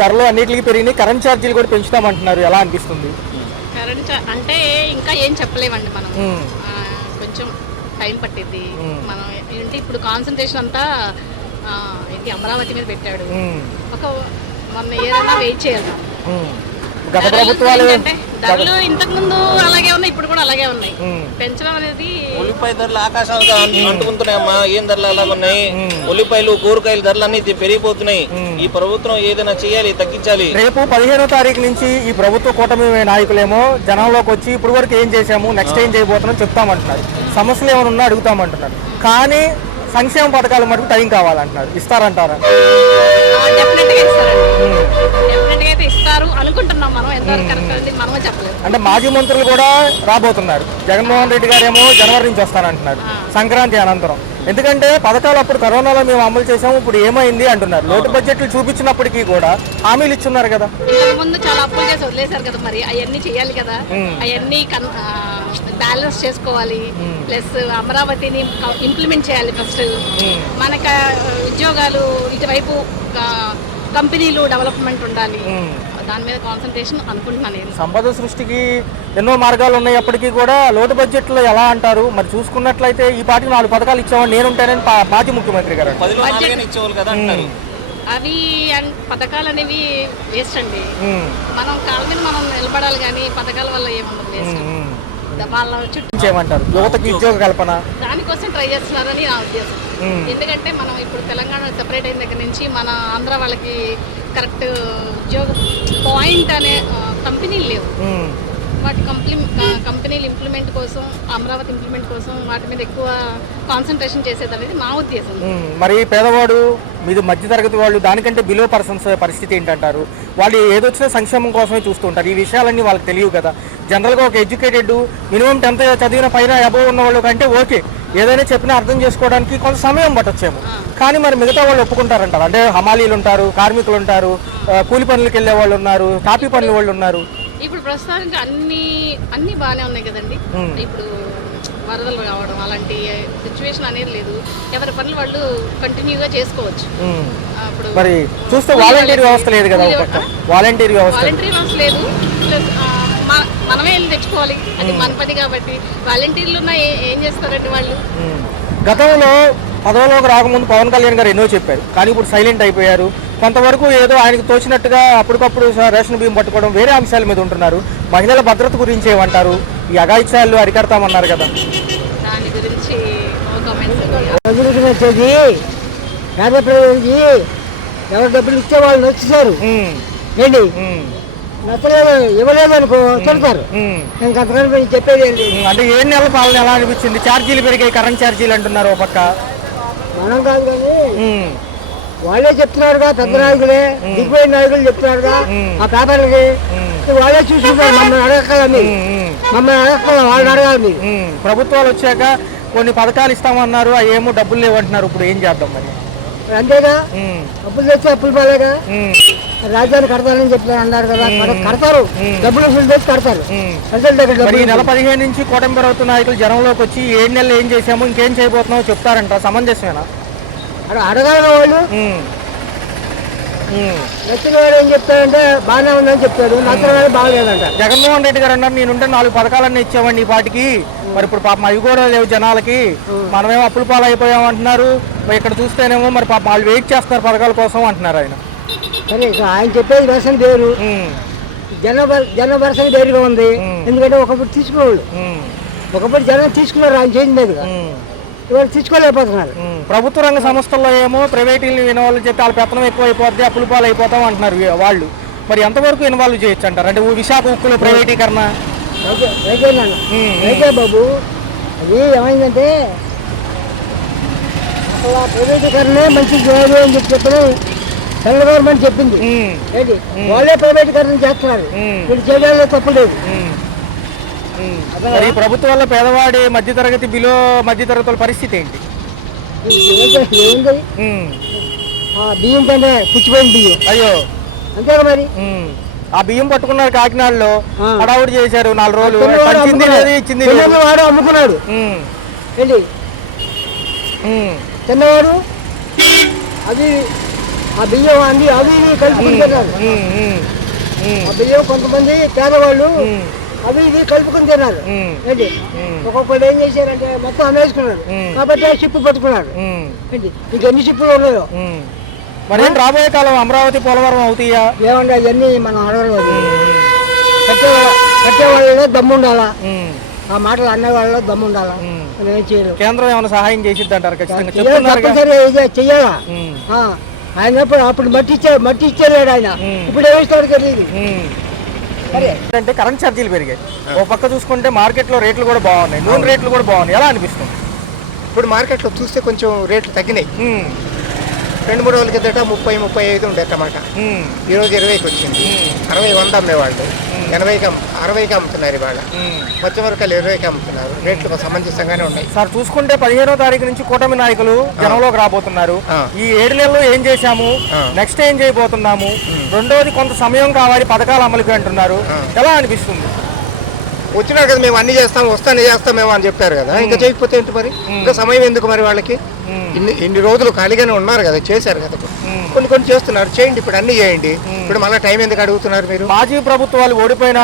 ధరలు అన్నిటికీ పెరిగినాయి, కరెంట్ ఛార్జీలు కూడా పెంచుతామంటున్నారు. ఎలా అనిపిస్తుంది? కరెంట్ అంటే ఇంకా ఏం చెప్పలేమండి మనం. కొంచెం టైం పట్టిద్ది. మనం ఏంటి ఇప్పుడు కాన్సన్ట్రేషన్ అంతా ఏంటి అమరావతి మీద పెట్టాడు. ఒక మొన్న ఏదైనా వెయిట్ చేయాలి. గత ప్రభుత్వాలు ధరలు ఇంతకు ముందు అలాగే ఉన్నాయి, ఇప్పుడు కూడా అలాగే ఉన్నాయి. పెంచడం అనేది ఉల్లిపాయ ధరలు ఆకాశాలుగా అంటుకుంటున్నాయమ్మా. ఏం ధరలు అలాగ ఉన్నాయి? ఉల్లిపాయలు కూరగాయల ధరలు అన్ని పెరిగిపోతున్నాయి. ఈ ప్రభుత్వం ఏదైనా చేయాలి, తగ్గించాలి. రేపు 15వ తారీఖు నుంచి ఈ ప్రభుత్వ కూటమి నాయకులేమో జనంలోకి వచ్చి ఇప్పుడు వరకు ఏం చేశాము, నెక్స్ట్ ఏం చేయబోతున్నాం చెప్తామంటున్నారు. సమస్యలు ఏమైనా ఉన్నా అడుగుతామంటున్నారు. కానీ సంక్షేమ పథకాలు మటుకు టైం కావాలంటున్నారు. ఇస్తారంటారా? ఇస్తారు అనుకుంటున్నాం. మనం ఎంతవరకు కరెక్ట్ మనమే చెప్పలేదు. అంటే మాజీ మంత్రులు కూడా రాబోతున్నారు. జగన్మోహన్ రెడ్డి గారు ఏమో జనవరి నుంచి వస్తానంటున్నారు, సంక్రాంతి అనంతరం. ఎందుకంటే పథకాలు అప్పుడు కరోనాలో మేము అమలు చేసాము, ఇప్పుడు ఏమైంది అంటున్నారు. లోటు బడ్జెట్లు చూపించినప్పటికీ కూడా హామీలు ఇచ్చున్నారు కదా. ముందు చాలా అప్పులు చేసి వదిలేశారు కదా, మరి అవన్నీ చేయాలి కదా. అవన్నీ బ్యాలెన్స్ చేసుకోవాలి. ప్లస్ అమరావతిని ఇంప్లిమెంట్ చేయాలి. ఫస్ట్ మనకు ఉద్యోగాలు, ఇటువైపు కంపెనీలు డెవలప్మెంట్ ఉండాలి. దాని మీద కాన్సన్ట్రేషన్ అనుకుంటున్నాను నేను. సంపద సృష్టికి ఎన్నో మార్గాలు ఉన్నప్పటికీ కూడా లోటు బడ్జెట్లో ఎలా అంటారు? మరి చూసుకున్నట్లయితే ఈ పార్టీకి 4 పథకాలు ఇచ్చామని నేను ఉంటానని మాజీ ముఖ్యమంత్రి గారు అవి పథకాలు అనేవి వేస్ట్ అండి. మనం కాళ్ళ మీద మనం నిలబడాలి, కానీ పథకాల వల్ల ఏమన్నది వేస్ట్. వాళ్ళ చుట్టూ చేయమంటారు యువతకి ఉద్యోగ కల్పన, దానికోసం ట్రై చేస్తున్నారని నా ఉద్దేశం. ఎందుకంటే మనం ఇప్పుడు తెలంగాణ సెపరేట్ అయిన దగ్గర నుంచి మన ఆంధ్ర వాళ్ళకి కరెక్ట్ ఉద్యోగ పాయింట్ అనే కంపెనీలు లేవు. వాటి కంపెనీలు ఇంప్లిమెంట్ కోసం, అమరావతి ఇంప్లిమెంట్ కోసం వాటి మీద ఎక్కువ కాన్సన్ట్రేషన్ చేసేది అనేది నా ఉద్దేశం. మరి పేదవాడు మీది మధ్యతరగతి వాళ్ళు, దానికంటే బిలో పర్సన్స్ పరిస్థితి ఏంటంటారు? వాళ్ళు ఏదొచ్చినా సంక్షేమం కోసమే చూస్తుంటారు. ఈ విషయాలన్నీ వాళ్ళకి తెలియవు కదా. జనరల్గా ఒక ఎడ్యుకేటెడ్ మినిమం 10th చదివిన పైన అబోవ్ ఉన్న వాళ్ళు కంటే ఓకే, ఏదైనా చెప్పినా అర్థం చేసుకోవడానికి కొంత సమయం పట్టొచ్చేమో. కానీ మరి మిగతా వాళ్ళు ఒప్పుకుంటారంటారు. అంటే హమాలీలు ఉంటారు, కార్మికులు ఉంటారు, కూలి పనులకు వెళ్ళే వాళ్ళు ఉన్నారు, టాపీ పనుల వాళ్ళు ఉన్నారు. ఇప్పుడు ప్రస్తుతానికి అన్ని బాగానే ఉన్నాయి కదండి. ఇప్పుడు వరదలు రావడం అలాంటి సిచ్యువేషన్ అనేది లేదు. ఎవరి పనులు వాళ్ళు కంటిన్యూగా చేసుకోవచ్చు. ఇప్పుడు మరి చూస్తే వాలంటీర్ వ్యవస్థ లేదు కదా, వాలంటీర్ వ్యవస్థ లేదు. ప్లస్ మనమే వెళ్ళి తెచ్చుకోవాలి, అది మన పని కాబట్టి. వాలంటీర్లు ఏం చేస్తారండి వాళ్ళు? గతంలో పదవిలోకి రాకముందు పవన్ కళ్యాణ్ గారు ఎన్నో చెప్పారు, కానీ ఇప్పుడు సైలెంట్ అయిపోయారు. కొంతవరకు ఏదో ఆయనకు తోచినట్టుగా అప్పటికప్పుడు రేషన్ బియ్యం పట్టుకోవడం, వేరే అంశాల మీద ఉంటున్నారు. మహిళల భద్రత గురించి ఏమంటారు? ఈ అఘాయిత్యాలు అరికడతామన్నారు కదా, దాని గురించి వచ్చేది ఎవరు డబ్బులు ఇచ్చే వాళ్ళు వచ్చేసారు ఏంటి, నచ్చలేదు ఇవ్వలేదు అనుకో తిడతారు. ఇంకా అంతకని చెప్పేది అంటే 7 నెలల పాలన ఎలా అనిపించింది? ఛార్జీలు పెరిగాయి, కరెంట్ ఛార్జీలు అంటున్నారు ఒక పక్క. మనం కాదు కానీ వాళ్ళే చెప్తున్నారుగా, పెద్ద నాయకులే, దిగిపోయిన నాయకులు చెప్తున్నారుగా ఆ పేపర్లకి. వాళ్ళే చూసుకుంటారు, మమ్మల్ని అడగక్కల, మమ్మల్ని అడగక్కల, వాళ్ళని అడగాలి మీరు. ప్రభుత్వాలు వచ్చాక కొన్ని పథకాలు ఇస్తామన్నారు, అవి ఏమో డబ్బులు లేవంటున్నారు. ఇప్పుడు ఏం చేద్దాం మరి? అంతేగా, అప్పులు తెచ్చి అప్పులు పాలేగా. రాజధాని కడతారని చెప్తారు అన్నారు కదా, కడతారు. డబ్బులు వసూలు తెచ్చి కడతారు. ఈ నెల 15 నుంచి కూటమి ప్రభుత్వ నాయకులు జనంలోకి వచ్చి 7 నెలలు ఏం చేసామో, ఇంకేం చేయబోతున్నామో చెప్తారంట. సమంజసమేనా? అడగాలి వాళ్ళు. నచ్చిన వాడు ఏం చెప్తారంటే బాగానే ఉందని చెప్తాడు, నచ్చిన వాడు బాగలేదంట. జగన్మోహన్ రెడ్డి గారు అన్నారు, నేనుంటే 4 పథకాలన్నీ ఇచ్చామండి ఈ పాటికి, మరి ఇప్పుడు పాపం అవి కూడా లేవు జనాలకి, మనమేమో అప్పుల పాలు అయిపోయామంటున్నారు. ఇక్కడ చూస్తేనేమో మరి పాపం వాళ్ళు వెయిట్ చేస్తారు పథకాల కోసం అంటున్నారు ఆయన. సరే, ఆయన చెప్పేది వెర్షన్ వేరు, జన వెర్షన్ వేరుగా ఉంది. ఎందుకంటే ఒకప్పుడు తీసుకోవాలి, ఒకప్పుడు జనం తీసుకున్నారు ఆయన చేంజ్ మీద, ఇవాళ తీసుకోలేకపోతున్నారు. ప్రభుత్వ రంగ సంస్థల్లో ఏమో ప్రైవేటీలు ఇన్వాల్వ్ చెప్పి వాళ్ళ పెత్తనం ఎక్కువ అయిపోద్ది, అప్పుల పాలు అయిపోతాం అంటున్నారు వాళ్ళు. మరి ఎంతవరకు ఇన్వాల్వ్ చేయొచ్చు అంటారు? అంటే విశాఖ ఉక్కులో ప్రైవేటీకరణ అయితే బాబు, అది ఏమైందంటే అసలు ప్రైవేటీకరణే మంచి చేయదు అని చెప్పి సెంట్రల్ గవర్నమెంట్ చెప్పింది. ఏంటి, వాళ్ళే ప్రైవేటీకరణ చేస్తున్నారు, వీళ్ళు చేయడంలో తప్పు లేదు. ఈ ప్రభుత్వాల్లో పేదవాడి మధ్యతరగతి బిలో మధ్యతరగతుల పరిస్థితి ఏంటి? ఏముంది, బియ్యం కంటే పుచ్చిపోయిన బియ్యం. అయ్యో, అంతేగా మరి. ఆ బియ్యం పట్టుకున్నారు కాకినాడలో, హడావుడి చేశారు 4 రోజులు. వాడు అమ్ముకున్నాడు ఏంటి, తిన్నవాడు అది ఆ బియ్యం అన్ని అవి ఇవి కలుపుకుని తిన్నారు. ఆ బియ్యం కొంతమంది పేదవాళ్ళు అవి ఇవి కలుపుకుని తిన్నారు. ఏంటి ఒక్కొక్కరు ఏం చేశారంటే మొత్తం అమ్మేసుకున్నారు కాబట్టి ఆ షిప్పు పట్టుకున్నారు. ఏంటి ఇంక ఎన్ని షిప్పులు ఉన్నాయో. మరి రాబోయే కాలం అమరావతి పోలవరం అవుతాయా? ఏమంటే అవన్నీ మనం అడగలేదు. కట్టే వాళ్ళలో దమ్ము ఉండాలా, ఆ మాటలు అనే వాళ్ళలో దమ్ము ఉండాలా. ఏం చేయలేదు. కేంద్రం ఏమైనా సహాయం చేసిద్ది అంటారు? ఖచ్చితంగా తప్పనిసరి చెయ్యాలా. ఆయన అప్పుడు మట్టి ఇచ్చేలేడు ఆయన, ఇప్పుడు ఏమిస్తాడు తెలియదు. అంటే కరెంట్ ఛార్జీలు పెరిగాయి. ఓ పక్క చూసుకుంటే మార్కెట్లో రేట్లు కూడా బాగున్నాయి, నూనె రేట్లు కూడా బాగున్నాయి. ఎలా అనిపిస్తుంది? ఇప్పుడు మార్కెట్లో చూస్తే కొంచెం రేట్లు తగ్గినాయి. 2-3 రోజుల కిందట 30-35 ఉండే టమాటా, ఈరోజు 20కి వచ్చింది. 60-100 అమ్మేవాళ్ళు 60కి అమ్ముతున్నారు. ఇవాళ పచ్చిమిరకాయలు 20కి అమ్ముతున్నారు. రేట్లు సమంజసంగానే ఉన్నాయి. సార్ చూసుకుంటే 15వ తారీఖు నుంచి కూటమి నాయకులు జనంలోకి రాబోతున్నారు. ఈ 7 నెలలు ఏం చేశాము, నెక్స్ట్ ఏం చేయబోతున్నాము, రెండోది కొంత సమయం కావాలి పథకాలు అమలుకి అంటున్నారు. ఎలా అనిపిస్తుంది? వచ్చినారు కదా, మేము అన్ని చేస్తామేమో అని చెప్పారు కదా, ఇంకా చేయకపోతే ఏంటి మరి? ఇంకా సమయం ఎందుకు మరి వాళ్ళకి? ఇన్ని రోజులు ఖాళీగానే ఉన్నారు కదా, చేశారు కదా, కొన్ని చేస్తున్నారు. చేయండి, ఇప్పుడు అన్ని చేయండి. ఇప్పుడు మళ్ళీ టైం ఎందుకు అడుగుతున్నారు మీరు? మాజీ ప్రభుత్వాలు ఓడిపోయిన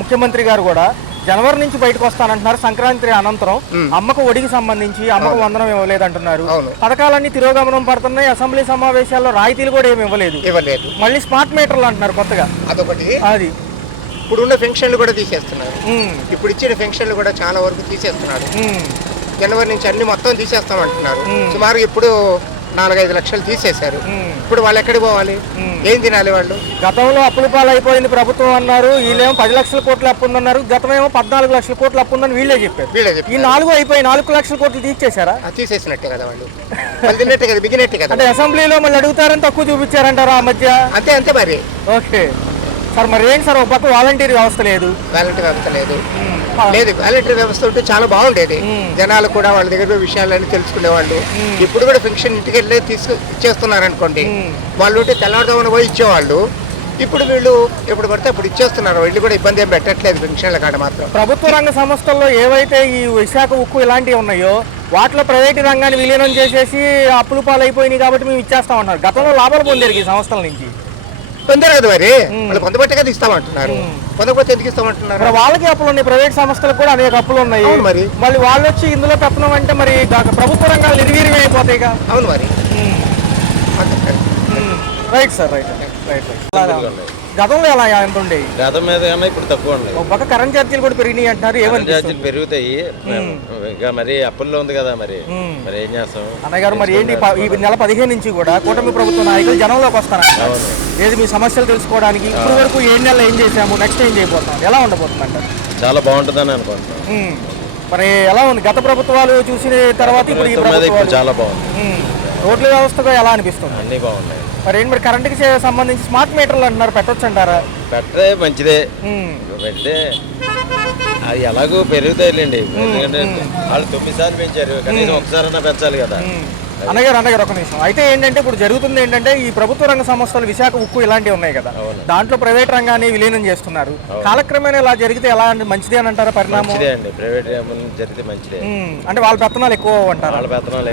ముఖ్యమంత్రి గారు కూడా జనవరి నుంచి బయటకు వస్తానంటున్నారు. సంక్రాంతి అనంతరం అమ్మకు ఒడికి సంబంధించి అమ్మకు వందనం ఇవ్వలేదంటున్నారు. పథకాలన్నీ తిరోగమనం పడుతున్నాయి. అసెంబ్లీ సమావేశాల్లో రాయితీలు కూడా ఏమి ఇవ్వలేదు. మళ్ళీ స్మార్ట్ మీటర్లు అంటున్నారు కొత్తగా. అదొకటి. అది ఇప్పుడున్న పెన్షన్లు కూడా తీసేస్తున్నారు. ఇప్పుడు ఇచ్చిన పెన్షన్లు కూడా చాలా వరకు తీసేస్తున్నారు. జనవరి నుంచి అన్ని మొత్తం తీసేస్తామంటున్నారు. సుమారు ఇప్పుడు 4-5 లక్షలు తీసేశారు. ఇప్పుడు వాళ్ళు ఎక్కడికి పోవాలి? ఏం తినాలి వాళ్ళు? గతంలో అప్పుల పాలు అయిపోయింది ప్రభుత్వం అన్నారు, వీళ్ళేమో 10 లక్షల కోట్లు అప్పు ఉందన్నారు. గతమేమో 14 లక్షల కోట్లు అప్పు ఉందని వీళ్ళే చెప్పారు. ఈ 4 అయిపోయి 4 లక్షల కోట్లు తీసేశారా? తీసేసినట్టే కదా, వాళ్ళు తిన్నట్టే కదా, బిగినట్టే కదా. అంటే అసెంబ్లీలో మళ్ళీ అడుగుతారని తక్కువ చూపించారంటారా ఆ మధ్య? అంతే మరి. ఓకే సార్, మరి ఏంటి సార్, ఒక పక్క వాలంటీర్ వ్యవస్థ లేదు. వాలంటీర్ వ్యవస్థ ఉంటే చాలా బాగుండేది. జనాలు కూడా వాళ్ళ దగ్గర విషయాలన్నీ తెలుసుకునేవాళ్ళు. ఇప్పుడు కూడా పెన్షన్ ఇంటికి వెళ్ళి ఇచ్చేస్తున్నారు అనుకోండి, వాళ్ళు ఉంటే తెల్లవారుదామని పోయి ఇచ్చేవాళ్ళు. ఇప్పుడు వీళ్ళు ఎప్పుడు పడితే అప్పుడు ఇచ్చేస్తున్నారు. వీళ్ళు కూడా ఇబ్బంది ఏం పెట్టట్లేదు పెన్షన్ల కాడ మాత్రం. ప్రభుత్వ రంగ సంస్థల్లో ఏవైతే ఈ విశాఖ ఉక్కు ఇలాంటివి ఉన్నాయో వాటిలో ప్రైవేటు రంగాన్ని విలీనం చేసేసి అప్పుల పాలు అయిపోయినాయి కాబట్టి మేము ఇచ్చేస్తామన్నారు. గతంలో లాభాలు పొందారు ఈ సంస్థల నుంచి. పొందారు కదా మరి, వాళ్ళు పొందబట్టే కదా ఇస్తామంటున్నారు. పొందకపోతే ఎందుకు ఇస్తామంటున్నారు? వాళ్ళకి అప్పులు ఉన్నాయి, ప్రైవేట్ సంస్థలకు కూడా అనేక అప్పులు ఉన్నాయి. మరి మళ్ళీ వాళ్ళు వచ్చి ఇందులో పెట్టడం అంటే మరి ప్రభుత్వ రంగాలు నిర్వీర్యం అయిపోతాయి. అవును మరి. Right sir, right. గతంలో ఎలా ఎంత ఉండేవి? గతం మీద కన్నా ఇప్పుడు తక్కువ ఉన్నాయి. ఒక పక్క కరెంట్ ఛార్జీలు కూడా పెరిగినాయి అంటున్నారు. ఏమని ఛార్జీలు పెరుగుతాయి ఇంకా, మరి అప్పుల్లో ఉంది కదా, మరి ఏం చేస్తాం అన్నయ్య గారు? మరి ఏంటి ఈ నెల 15 నుంచి కూడా కూటమి ప్రభుత్వ నాయకులు జనంలోకి వస్తారు. ఏది మీ సమస్యలు తెలుసుకోవడానికి ఇప్పుడు వరకు 7 నెలలు ఏం చేశాము, నెక్స్ట్ ఏం చేయబోతున్నాం, ఎలా ఉండబోతుంది అంటారు? చాలా బాగుంటుందని అనుకుంటున్నాం. మరి ఎలా ఉంది గత ప్రభుత్వాలు చూసిన తర్వాత ఇప్పుడు ఈ ప్రభుత్వం? చాలా బాగుంది. రోడ్ల వ్యవస్థగా ఎలా అనిపిస్తుంది? అన్ని బాగున్నాయి. మరి ఏంటి, మరి కరెంట్కి సంబంధించి స్మార్ట్ మీటర్లు అంటున్నారు, పెట్టొచ్చు అంటారా? పెట్టే మంచిదే, పెడితే అది ఎలాగో పెరుగుతాయిలేండి. ఎందుకంటే వాళ్ళు 9 సార్లు పెంచారు, కనీసం ఒకసారైనా పెంచాలి కదా. అన్నగారు ఒక నిమిషం. అయితే ఏంటంటే ఇప్పుడు జరుగుతుంది ఏంటంటే ఈ ప్రభుత్వ రంగ సంస్థలు విశాఖ ఉక్కు ఇలాంటివి ఉన్నాయి కదా, దాంట్లో ప్రైవేట్ రంగాన్ని విలీనం చేస్తున్నారు. కాలక్రమేణా ఇలా జరిగితే ఎలా మంచిదే అని అంటారా పరిణామం? ప్రైవేట్ జరిగితే మంచిదే. అంటే వాళ్ళ పెత్తనాలు ఎక్కువ అంటారు. వాళ్ళ పెత్తనాలు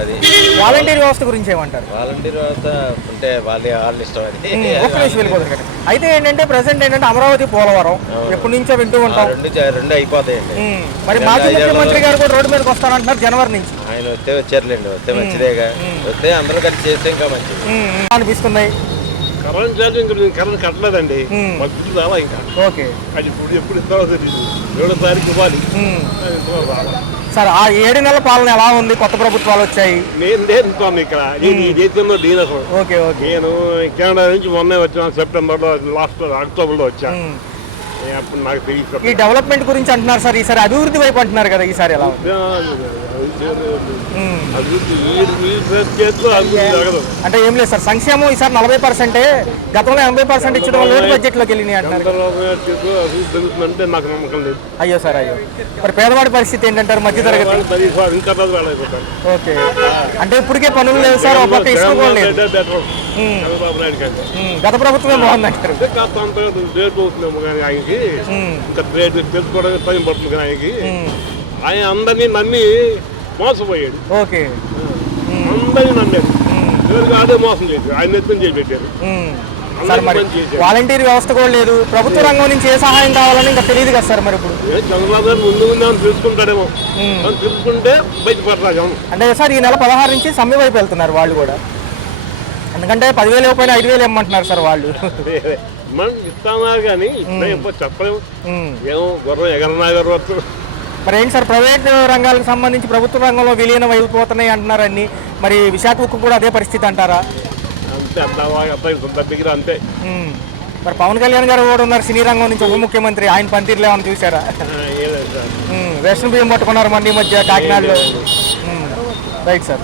అది. వాలంటీర్ వ్యవస్థ గురించి ఏమంటారు? వాలంటీర్ వ్యవస్థ ఉంటే వాళ్ళ ఇష్టం. అది ఒక్క నిమిషం వెళ్ళిపోతుంది కదా. అయితే ఏంటంటే ప్రెసెంట్ ఏంటంటే అమరావతి పోలవరం ఎప్పటి నుంచో వింటూ ఉంటాం, రెండు అయిపోతాయండి. మరి మాజీ ముఖ్యమంత్రి గారు కూడా రోడ్డు మీదకి వస్తారంటున్నారు జనవరి నుంచి. ఆయన వస్తే వచ్చారులేండి, వస్తే మంచిదేగా, వస్తే అందరూ కలిసి చేస్తే ఇంకా మంచిది అనిపిస్తున్నాయి. కరెంట్ ఛార్జ్ ఇంకా కరెంట్ కట్టలేదండి, మాకు గుర్తు రావా ఇంకా. ఓకే, అది ఇప్పుడు ఎప్పుడు ఇస్తారో తెలియదు. 7వ తారీఖు ఇవ్వాలి. సార్ ఆ 7 నెలల పాలన ఎలా ఉంది? కొత్త ప్రభుత్వాలు వచ్చాయి. నేను లేదు ఇక్కడ ఈ దేశంలో దీని అసలు. Okay okay. నేను కెనడా నుంచి మొన్నే వచ్చాను, సెప్టెంబర్లో లాస్ట్ అక్టోబర్లో వచ్చాను. అప్పుడు నాకు తెలియదు. ఈ డెవలప్మెంట్ గురించి అంటున్నారు సార్, ఈసారి అభివృద్ధి వైపు అంటున్నారు కదా, ఈసారి ఎలా ఉంది? అంటే ఏం లేదు సార్, సంక్షేమం ఈసారి 40%, గతంలో 80% ఇచ్చడం వల్ల బడ్జెట్ లోకి వెళ్ళినాయి అంటారు. నాకు నమ్మకం లేదు. అయ్యో సార్, అయ్యో. మరి పేదవాడి పరిస్థితి ఏంటంటారు? మధ్య తరగతి. ఓకే, అంటే ఇప్పటికే పనులు లేవు సార్, ఒక పక్క ఇసుక కూడా లేదు. గత ప్రభుత్వమే బాగుందంటారు. ఇంకా తెలుసుకోవడానికి టైం పడుతుంది కానీ ఆయన అందరినీ నమ్మి మోసపోయాడు. ఓకే, అందరినీ నమ్మాడు. ఇదివరకు ఆడే మోసం చేశారు, ఆయన ఎత్తుని చేసి పెట్టారు. సార్ మరి వాలంటీర్ వ్యవస్థ కూడా లేదు, ప్రభుత్వ రంగం నుంచి ఏ సహాయం కావాలని ఇంకా తెలియదు కదా సార్ మరి ఇప్పుడు. చంద్రబాబు గారు ముందు అని తెలుసుకుంటాడేమో, తెలుసుకుంటే బయటపడరాజు. అంటే సార్ ఈ నెల 16 నుంచి సమ్మె వైపు వెళ్తున్నారు వాళ్ళు కూడా, ఎందుకంటే 10,000 ఇవ్వకపోయినా 5,000 ఇవ్వమంటున్నారు సార్ వాళ్ళు. మనం ఇస్తున్నారు కానీ ఇప్పుడు చెప్పలేము, ఏమో గుర్రం ఎగరనా ఎగరవచ్చు. మరి ఏంటి సార్ ప్రైవేట్ రంగాలకు సంబంధించి ప్రభుత్వ రంగంలో విలీనం అయిపోతున్నాయి అంటున్నారు అన్ని, మరి విశాఖ ఉక్కు కూడా అదే పరిస్థితి అంటారా? అంతే దగ్గర అంతే. మరి పవన్ కళ్యాణ్ గారు కూడా ఉన్నారు సినీ రంగం నుంచి ఉప ముఖ్యమంత్రి, ఆయన పనితీరులో ఏమైనా చూసారా? రేషన్ బియ్యం పట్టుకున్నారు మండి మధ్య కాకినాడలో. Right sir.